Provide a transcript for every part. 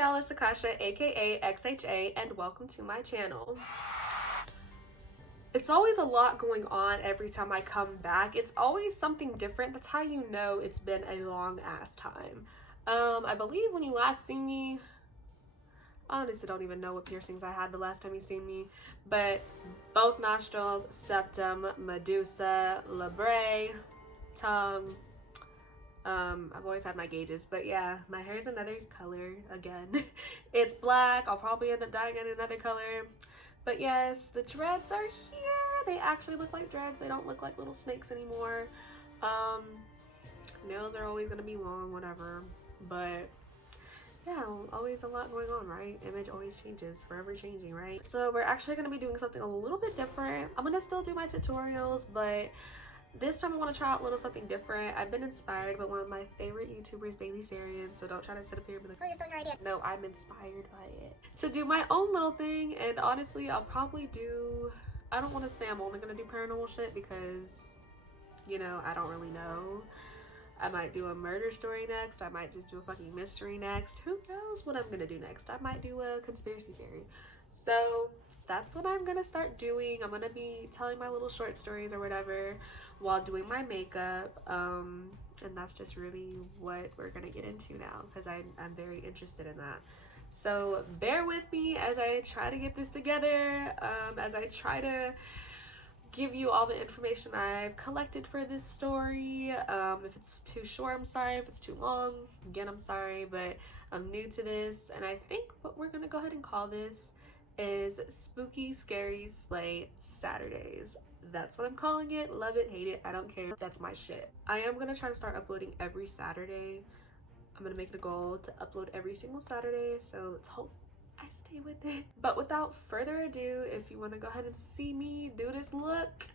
y'all, it's Akaxha, aka XHA, and welcome to my channel. It's always a lot going on every time I come back. It's always something different. That's how you know it's been a long ass time. I believe when you last seen me, I honestly don't even know what piercings I had the last time you seen me, but both nostrils, septum, medusa, labret, tongue. I've always had my gauges, but yeah, my hair is another color again. It's black. I'll probably end up dyeing it another color. But yes, the dreads are here. They actually look like dreads. They don't look like little snakes anymore. Nails are always gonna be long, whatever. But yeah, always a lot going on, right? Image always changes, forever changing, right? So we're actually gonna be doing something a little bit different. I'm gonna still do my tutorials, but this time I want to try out a little something different. I've been inspired by one of my favorite YouTubers, Bailey Sarian, so don't try to sit up here and be like, oh, you're stealing your idea. No, I'm inspired by it to do my own little thing. And honestly, I'll probably do, I don't want to say I'm only going to do paranormal shit because, you know, I don't really know. I might do a murder story next. I might just do a fucking mystery next. Who knows what I'm going to do next? I might do a conspiracy theory. So that's what I'm gonna start doing. I'm gonna be telling my little short stories or whatever while doing my makeup, and that's just really what we're gonna get into now because I'm very interested in that. So bear with me as I try to get this together, as I try to give you all the information I've collected for this story. If it's too short, I'm sorry. If it's too long, again, I'm sorry, but I'm new to this, and I think what we're gonna go ahead and call this is Spooky Scary Slay Saturdays. That's what I'm calling it. Love it, hate it, I don't care. That's my shit. I am gonna try to start uploading every Saturday. I'm gonna make it a goal to upload every single Saturday, so let's hope I stay with it. But without further ado, if you want to go ahead and see me do this look,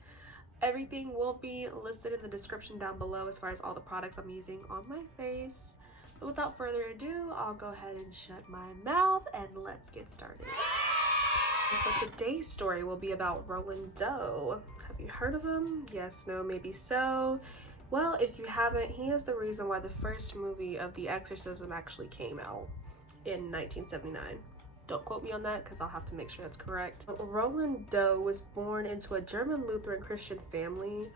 everything will be listed in the description down below as far as all the products I'm using on my face. But without further ado, I'll go ahead and shut my mouth and let's get started. So today's story will be about Roland Doe. Have you heard of him? Yes, no, maybe so. Well, if you haven't, he is the reason why the first movie of The Exorcism actually came out in 1979. Don't quote me on that because I'll have to make sure that's correct. Roland Doe was born into a German Lutheran Christian family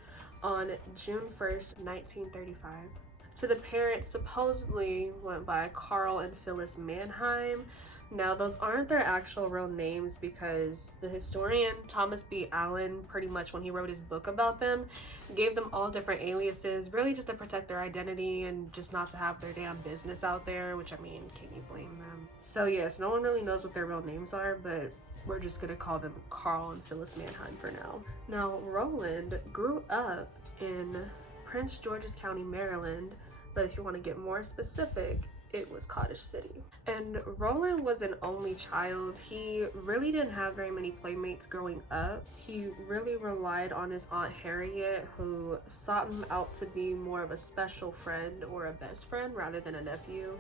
on June 1st, 1935. So the parents supposedly went by Carl and Phyllis Mannheim. Now, those aren't their actual real names because the historian Thomas B. Allen, pretty much when he wrote his book about them, gave them all different aliases, really just to protect their identity and just not to have their damn business out there, which, I mean, can you blame them? So yes, no one really knows what their real names are, but we're just gonna call them Carl and Phyllis Mannheim for now. Now, Roland grew up in Prince George's County, Maryland, but if you want to get more specific, it was Cottage City. And Roland was an only child. He really didn't have very many playmates growing up. He really relied on his Aunt Harriet, who sought him out to be more of a special friend or a best friend rather than a nephew.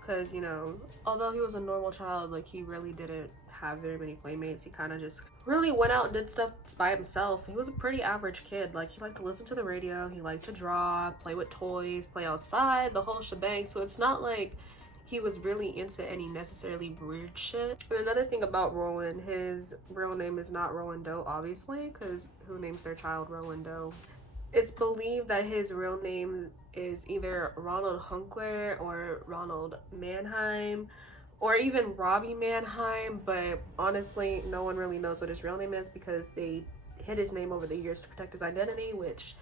Because, you know, although he was a normal child, like, he really didn't have very many playmates. He kind of just really went out and did stuff by himself. He was a pretty average kid. Like, he liked to listen to the radio, he liked to draw, play with toys, play outside, the whole shebang. So it's not like he was really into any necessarily weird shit. And another thing about Roland, his real name is not Roland Doe, obviously, because who names their child Roland Doe? It's believed that his real name is either Ronald Hunkler or Ronald Mannheim, or even Robbie Mannheim, but honestly, no one really knows what his real name is because they hid his name over the years to protect his identity, which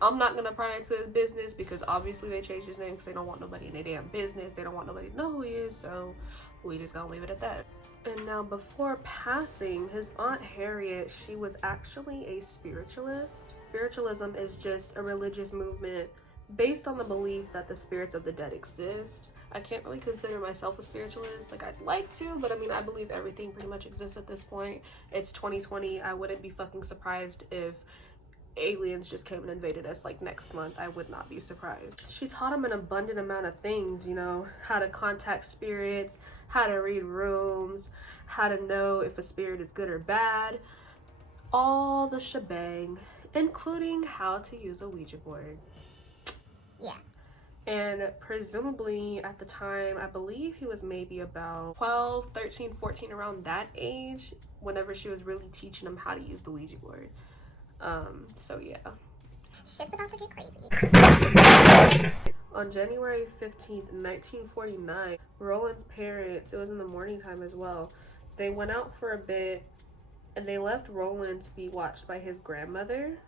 I'm not gonna pry into his business because obviously they changed his name because they don't want nobody in their damn business. They don't want nobody to know who he is, so we just gonna leave it at that. And now, before passing, his Aunt Harriet, she was actually a spiritualist. Spiritualism is just a religious movement based on the belief that the spirits of the dead exist. I can't really consider myself a spiritualist. Like, I'd like to, but I mean, I believe everything pretty much exists at this point. It's 2020. I wouldn't be fucking surprised if aliens just came and invaded us like next month. I would not be surprised. She taught him an abundant amount of things, you know, how to contact spirits, how to read rooms, how to know if a spirit is good or bad, all the shebang, including how to use a Ouija board. Yeah. And presumably at the time, I believe he was maybe about 12, 13, 14, around that age, whenever she was really teaching him how to use the Ouija board. So yeah. Shit's about to get crazy. On January 15th, 1949, Roland's parents, it was in the morning time as well, they went out for a bit and they left Roland to be watched by his grandmother.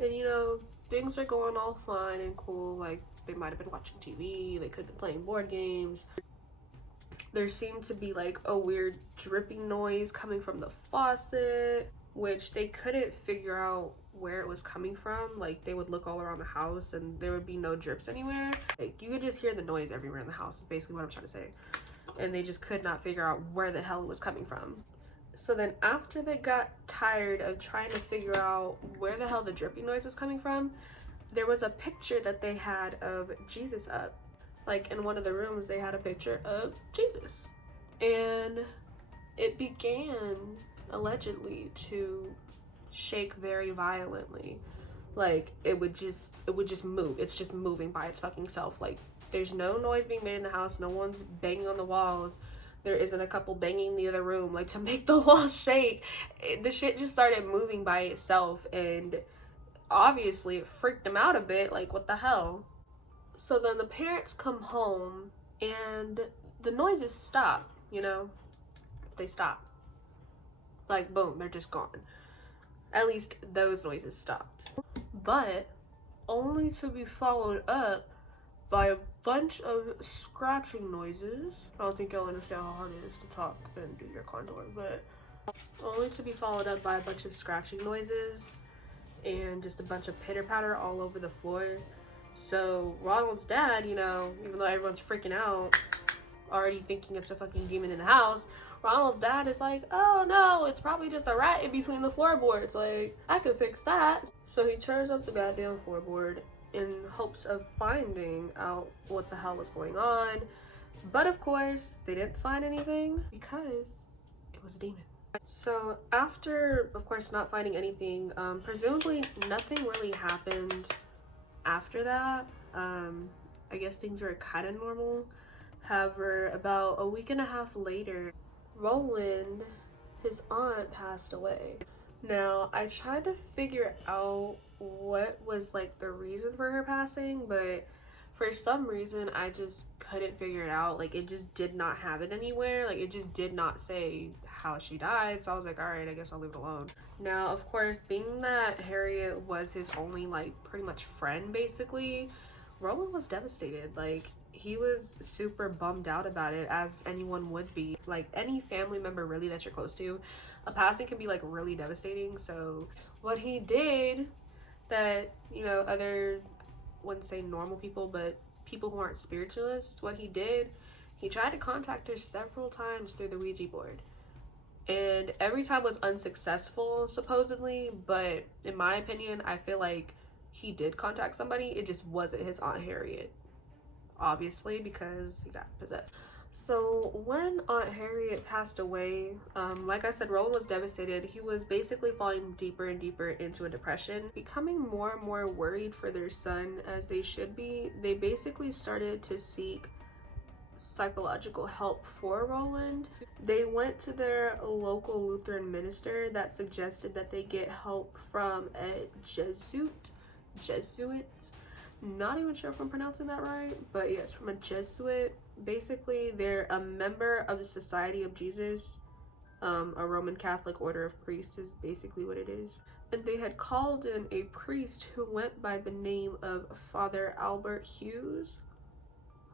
And you know, things are going all fine and cool. Like, they might have been watching TV, they could have been playing board games. There seemed to be like a weird dripping noise coming from the faucet, which they couldn't figure out where it was coming from. Like, they would look all around the house and there would be no drips anywhere. Like, you could just hear the noise everywhere in the house, is basically what I'm trying to say. And they just could not figure out where the hell it was coming from. So then after they got tired of trying to figure out where the hell the dripping noise was coming from, there was a picture that they had of Jesus up. Like, in one of the rooms, they had a picture of Jesus. And it began, allegedly, to shake very violently. Like, it would just move. It's just moving by its fucking self. Like, there's no noise being made in the house. No one's banging on the walls. There isn't a couple banging the other room, like, to make the walls shake. The shit just started moving by itself, and obviously it freaked them out a bit. Like, what the hell? So then the parents come home and the noises stop, you know? They stop. Like, boom, they're just gone. At least those noises stopped. But only to be followed up by a bunch of scratching noises. I don't think you'll understand how hard it is to talk and do your contour, but only to be followed up by a bunch of scratching noises and just a bunch of pitter patter all over the floor. So Ronald's dad, you know, even though everyone's freaking out, already thinking it's a fucking demon in the house, Ronald's dad is like, oh no, it's probably just a rat in between the floorboards. Like, I could fix that. So he tears up the goddamn floorboard in hopes of finding out what the hell was going on. But of course, they didn't find anything because it was a demon. So after, of course, not finding anything, presumably nothing really happened after that. I guess things were kind of normal. However, about a week and a half later, Roland, his aunt, passed away. Now, I tried to figure out what was like the reason for her passing, but for some reason I just couldn't figure it out. Like, it just did not have it anywhere. Like, it just did not say how she died. So I was like, all right, I guess I'll leave it alone. Now, of course, being that Harriet was his only, like, pretty much friend, basically, Roland was devastated. Like, he was super bummed out about it, as anyone would be. Like, any family member really that you're close to, a passing can be like really devastating. So what he did that, you know, other, wouldn't say normal people, but people who aren't spiritualists, what he did, he tried to contact her several times through the Ouija board, and every time was unsuccessful, supposedly. But in my opinion, I feel like he did contact somebody. It just wasn't his Aunt Harriet, obviously, because he got possessed. So when Aunt Harriet passed away, like I said, Roland was devastated. He was basically falling deeper and deeper into a depression, becoming more and more worried for their son, as they should be. They basically started to seek psychological help for Roland. They went to their local Lutheran minister that suggested that they get help from a Jesuit. Not even sure if I'm pronouncing that right, but yes, from a Jesuit. Basically, they're a member of the Society of Jesus, a Roman Catholic order of priests is basically what it is. And they had called in a priest who went by the name of Father Albert Hughes,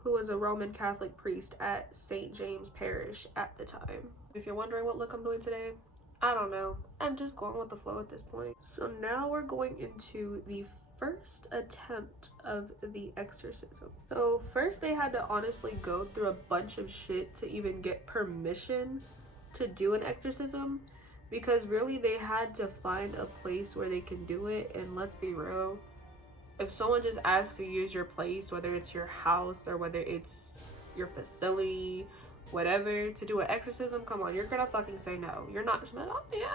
who was a Roman Catholic priest at St. James Parish at the time. If you're wondering what look I'm doing today, I don't know. I'm just going with the flow at this point. So now we're going into the first attempt of the exorcism. So first they had to honestly go through a bunch of shit to even get permission to do an exorcism, because really they had to find a place where they can do it. And let's be real, if someone just asks to use your place, whether it's your house or whether it's your facility whatever to do an exorcism, come on, you're gonna fucking say no. You're not just like, oh yeah,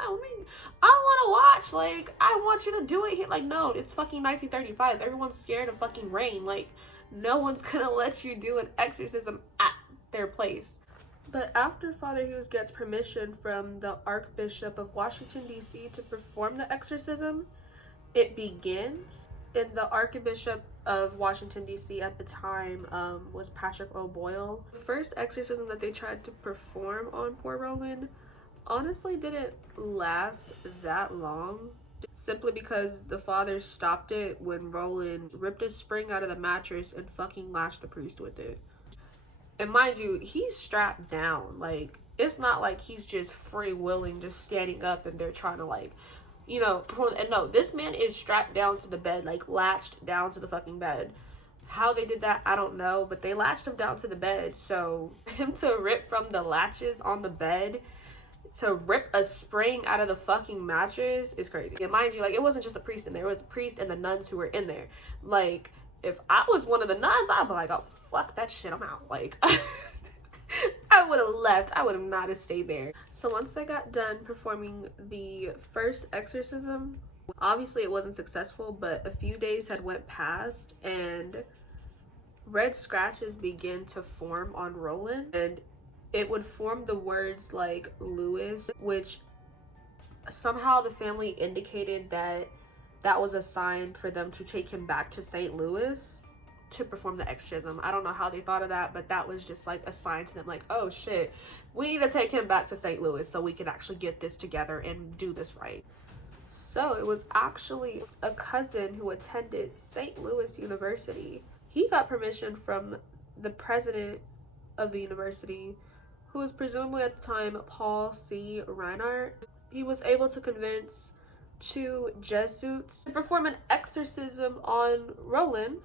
I want to watch, like, I want you to do it here. Like, no, it's fucking 1935. Everyone's scared of fucking rain. Like, no one's gonna let you do an exorcism at their place. But after Father Hughes gets permission from the Archbishop of Washington, D.C. to perform the exorcism, it begins. And the Archbishop of Washington, D.C. at the time was Patrick O'Boyle. The first exorcism that they tried to perform on poor Roland honestly didn't last that long, simply because the father stopped it when Roland ripped a spring out of the mattress and fucking lashed the priest with it. And mind you, he's strapped down. Like, it's not like he's just free willing, just standing up and they're trying to, like, you know, and no, this man is strapped down to the bed, like latched down to the fucking bed. How they did that, I don't know, but they latched him down to the bed. So him to rip from the latches on the bed, to rip a spring out of the fucking mattress is crazy. And mind you, like, it wasn't just a priest in there, it was the priest and the nuns who were in there. Like, if I was one of the nuns, I'd be like, oh, fuck that shit, I'm out. Like, I would have left. I would have not have stayed there. So once they got done performing the first exorcism, obviously it wasn't successful, but a few days had went past and red scratches began to form on Roland, and it would form the words like Louis, which somehow the family indicated that that was a sign for them to take him back to St. Louis to perform the exorcism. I don't know how they thought of that, but that was just like a sign to them, like, oh shit, we need to take him back to St. Louis so we can actually get this together and do this right. So it was actually a cousin who attended St. Louis University. He got permission from the president of the university, who was presumably at the time Paul C. Reinhardt. He was able to convince 2 Jesuits to perform an exorcism on Roland.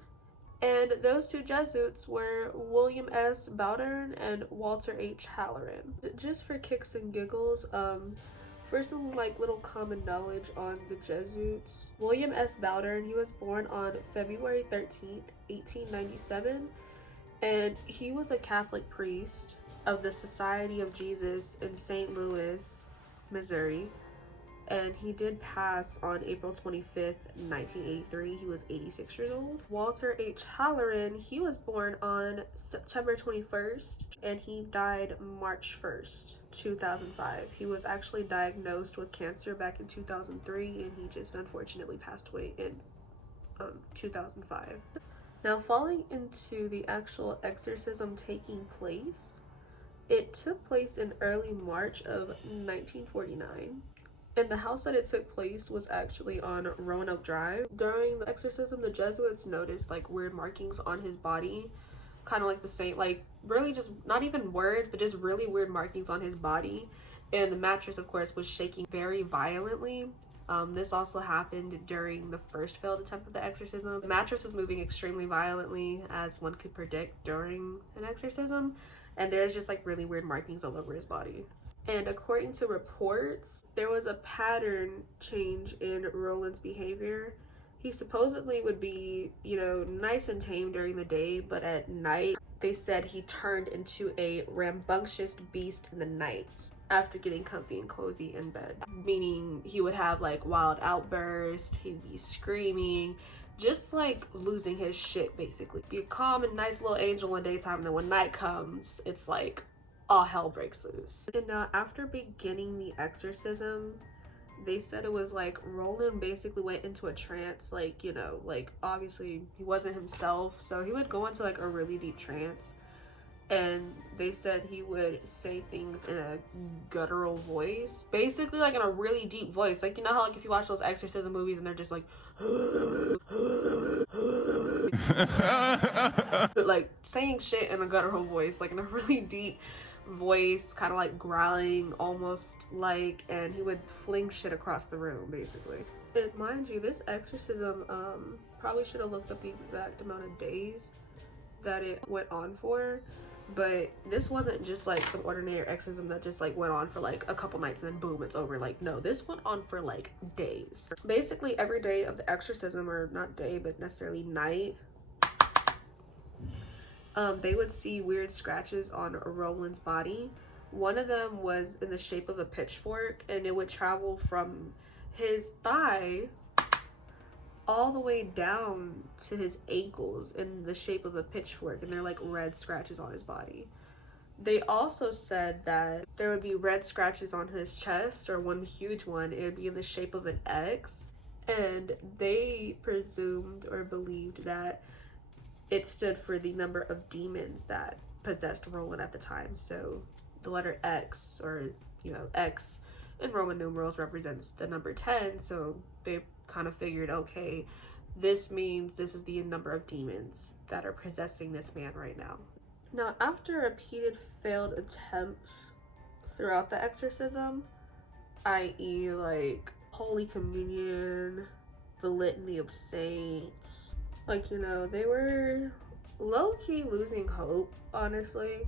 And those 2 Jesuits were William S. Bowdern and Walter H. Halloran. Just for kicks and giggles, for some like little common knowledge on the Jesuits, William S. Bowdern, he was born on February 13th, 1897, and he was a Catholic priest of the Society of Jesus in St. Louis, Missouri. And he did pass on April 25th, 1983. He was 86 years old. Walter H. Halloran, he was born on September 21st, and he died March 1st, 2005. He was actually diagnosed with cancer back in 2003, and he just unfortunately passed away in 2005. Now, falling into the actual exorcism taking place, it took place in early March of 1949. And the house that it took place was actually on Roanoke Drive. During the exorcism, the Jesuits noticed like weird markings on his body, kind of like the saint, like really just not even words, but just really weird markings on his body. And the mattress, of course, was shaking very violently. This also happened during the first failed attempt of the exorcism. The mattress was moving extremely violently, as one could predict during an exorcism, and there's just like really weird markings all over his body. And according to reports, there was a pattern change in Roland's behavior. He supposedly would be, you know, nice and tame during the day, but at night, they said he turned into a rambunctious beast in the night after getting comfy and cozy in bed. Meaning he would have like wild outbursts, he'd be screaming, just like losing his shit basically. Be a calm and nice little angel in daytime, and then when night comes, it's like all hell breaks loose. And after beginning the exorcism, they said it was like Roland basically went into a trance, like, you know, like obviously he wasn't himself, so he would go into like a really deep trance, and they said he would say things in a guttural voice, basically like in a really deep voice, like, you know how like if you watch those exorcism movies and they're just like like saying shit in a guttural voice, like in a really deep voice, kind of like growling almost, like, and he would fling shit across the room basically. And mind you, this exorcism probably should have looked up the exact amount of days that it went on for, but this wasn't just like some ordinary exorcism that just like went on for like a couple nights and then boom, it's over. Like, no, this went on for like days. Basically every day of the exorcism, or not day but necessarily night, they would see weird scratches on Roland's body. One of them was in the shape of a pitchfork, and it would travel from his thigh all the way down to his ankles in the shape of a pitchfork, and they're like red scratches on his body. They also said that there would be red scratches on his chest, or one huge one. It would be in the shape of an X, and they presumed or believed that it stood for the number of demons that possessed Roland at the time. So the letter X, or X in Roman numerals, represents the number 10. So they kind of figured, okay, this means this is the number of demons that are possessing this man right now. Now, after repeated failed attempts throughout the exorcism, i.e. like Holy Communion, the Litany of Saints, they were low-key losing hope, honestly.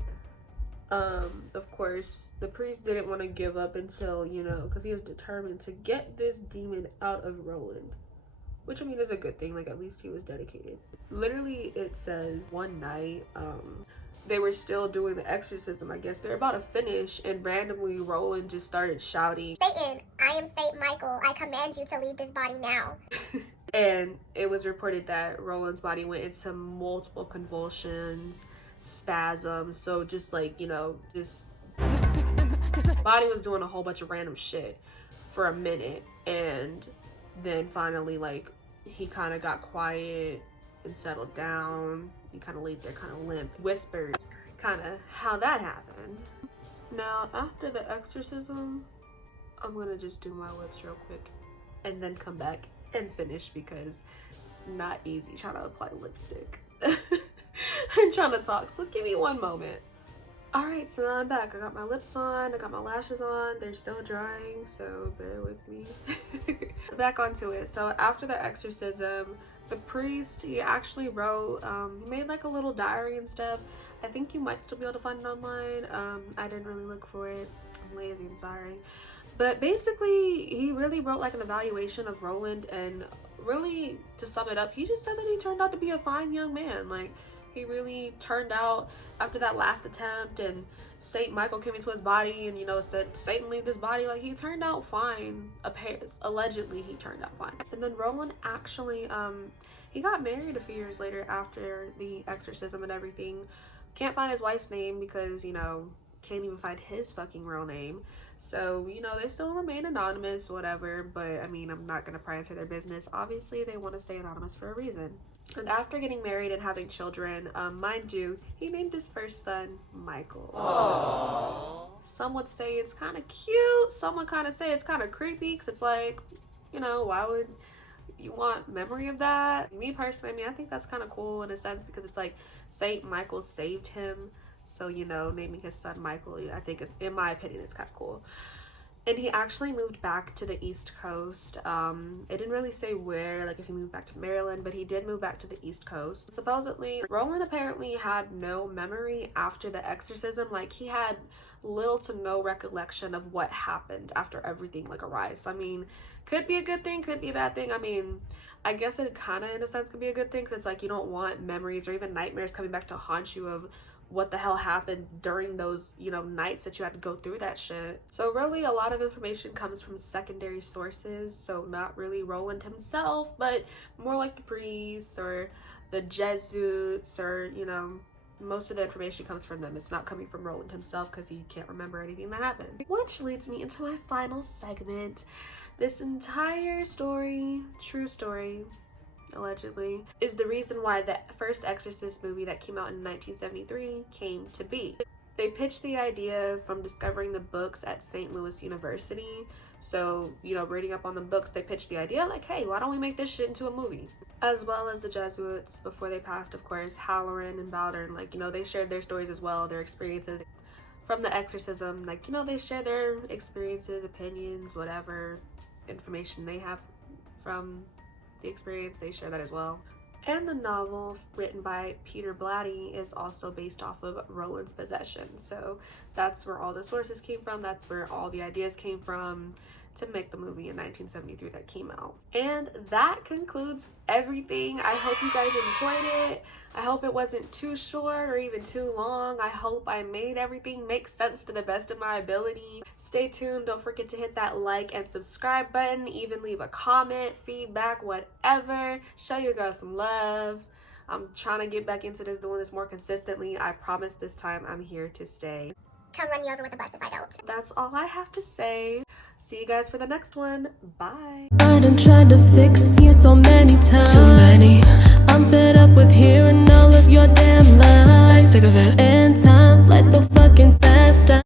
Of course, the priest didn't want to give up until, because he was determined to get this demon out of Roland. Which, is a good thing. Like, at least he was dedicated. Literally, it says one night, they were still doing the exorcism. I guess they're about to finish, and randomly Roland just started shouting, "Satan, I am Saint Michael. I command you to leave this body now." And it was reported that Roland's body went into multiple convulsions, spasms. So just this body was doing a whole bunch of random shit for a minute, and then finally he kind of got quiet and settled down. He kind of laid there kind of limp, whispered kind of how that happened. Now, after the exorcism, I'm gonna just do my lips real quick and then come back and finish, because it's not easy trying to apply lipstick and trying to talk. So give me one moment. All right, so now I'm back. I got my lips on, I got my lashes on. They're still drying, so bear with me. Back onto it. So after the exorcism, the priest, he actually wrote, he made a little diary and stuff. I think you might still be able to find it online. I didn't really look for it. I'm lazy, I'm sorry. But basically, he really wrote an evaluation of Roland, and really, to sum it up, he just said that he turned out to be a fine young man. He really turned out, after that last attempt, and Saint Michael came into his body and, said, "Satan, leave this body." He turned out fine. Allegedly, he turned out fine. And then Roland actually, he got married a few years later after the exorcism and everything. Can't find his wife's name because, can't even find his fucking real name. So, they still remain anonymous, whatever. But, I'm not going to pry into their business. Obviously, they want to stay anonymous for a reason. And after getting married and having children, mind you, he named his first son Michael. Aww. Some would say it's kind of cute. Some would kind of say it's kind of creepy, because it's why would you want memory of that? Me personally, I think that's kind of cool in a sense, because it's Saint Michael saved him. So, naming his son Michael, I think, in my opinion, it's kind of cool. And he actually moved back to the East Coast. It didn't really say where, if he moved back to Maryland, but he did move back to the East Coast. Supposedly, Roland apparently had no memory after the exorcism. He had little to no recollection of what happened after everything, arise. Could be a good thing, could be a bad thing. I guess it kind of, in a sense, could be a good thing, because it's you don't want memories or even nightmares coming back to haunt you of what the hell happened during those, nights that you had to go through that shit. So really, a lot of information comes from secondary sources. So not really Roland himself, but more the priests or the Jesuits, or, most of the information comes from them. It's not coming from Roland himself, because he can't remember anything that happened. Which leads me into my final segment. This entire story, true story, allegedly, is the reason why the first Exorcist movie that came out in 1973 came to be. They pitched the idea from discovering the books at St. Louis University. So, reading up on the books, they pitched the idea hey, why don't we make this shit into a movie? As well as the Jesuits, before they passed, of course, Halloran and Bowdern, they shared their stories as well, their experiences from the exorcism. They share their experiences, opinions, whatever information they have from the experience, they share that as well. And the novel written by Peter Blatty is also based off of Roland's possession. So that's where all the sources came from. That's where all the ideas came from. to make the movie in 1973 that came out. And that concludes everything. I hope you guys enjoyed it. I hope it wasn't too short or even too long. I hope I made everything make sense to the best of my ability. Stay tuned. Don't forget to hit that like and subscribe button. Even leave a comment, feedback, whatever. Show your girl some love. I'm trying to get back into doing this more consistently. I promise this time I'm here to stay. Come run me over with a bus if I don't. That's all I have to say. See you guys for the next one. Bye. I done tried to fix you so many times.